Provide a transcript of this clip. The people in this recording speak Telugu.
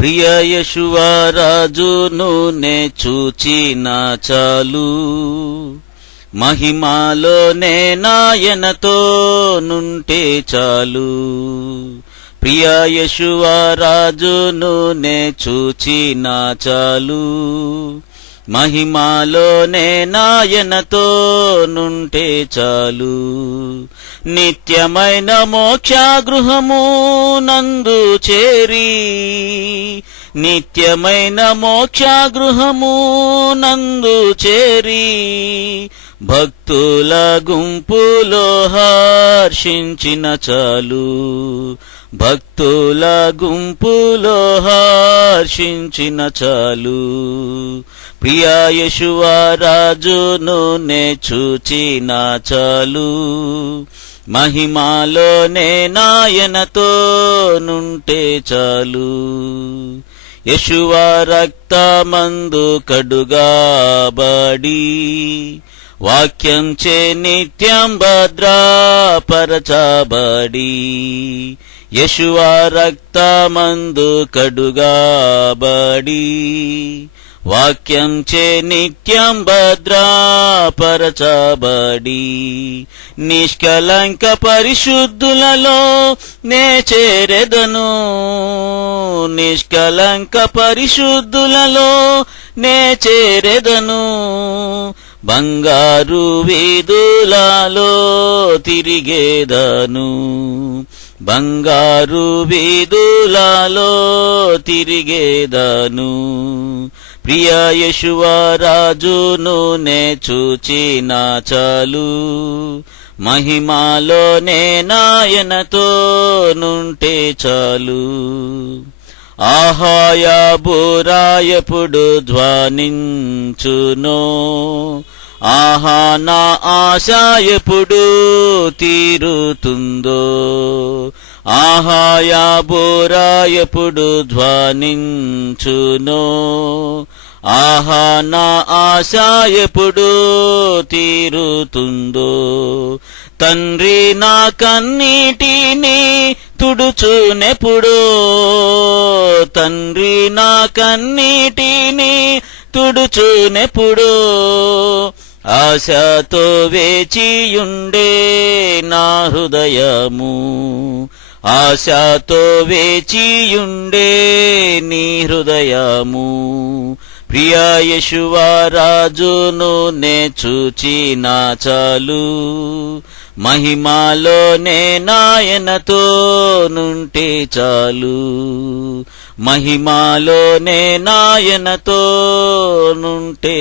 ప్రియ యేషువా రాజును నే చూచిన చాలు, మహిమాలోనే నాయనతో నుంటే చాలు. ప్రియ యేషువా రాజును నే చూచిన చాలు, మహిమాలోనే నాయనతో నుంటే చాలు. నిత్యమైన మోక్షగృహము నందు చేరి, నిత్యమైన మోక్షగృహము నందు చేరి, భక్తుల గుంపులో హర్షించిన చాలు, భక్తుల గుంపులో హర్షించిన చాలు. ప్రియ యేషువా రాజును నే చూచిన చాలు, మహిమాలోనే నాయనతో నుంటే చాలు. యేషువా రక్తమందు కడుగాబడి, వాక్యంచే నిత్యం భద్రపరచబడి, యేషువా రక్తమందు కడుగాబడి, వాక్యంచే నిత్యం భద్రపరచబడి, నిష్కలంక పరిశుద్ధులలో నే చేరెదను, నిష్కలంక పరిశుద్ధులలో నే చేరెదను. బంగారు వీధులలో తిరిగేదను, బంగారు వీధులలో తిరిగేదను. ప్రియ యేషువా రాజును నే చూచిన చాలు, మహిమాలోనే నాయనతో నుంటే చాలు. ఆహాయ బూరా ఎప్పుడు ధ్వనించునో, ఆహా నా ఆశ ఎప్పుడు తీరుతుందో. ఆహాయ బూరా ఎప్పుడు ధ్వనించునో, ఆహా నా ఆశ ఎప్పుడు తీరుతుందో. తండ్రి నా కన్నీటిని తుడుచునెప్పుడో, తండ్రి నా కన్నీటిని తుడుచునెప్పుడో. ఆశతో వేచియుండే నా హృదయము, ఆశతో వేచియుండే నీ హృదయము. ప్రియ యేషువా రాజును నే చూచిన చాలు, మహిమాలోనే నాయనతో నుంటే చాలు, మహిమాలోనే నాయనతో నుంటే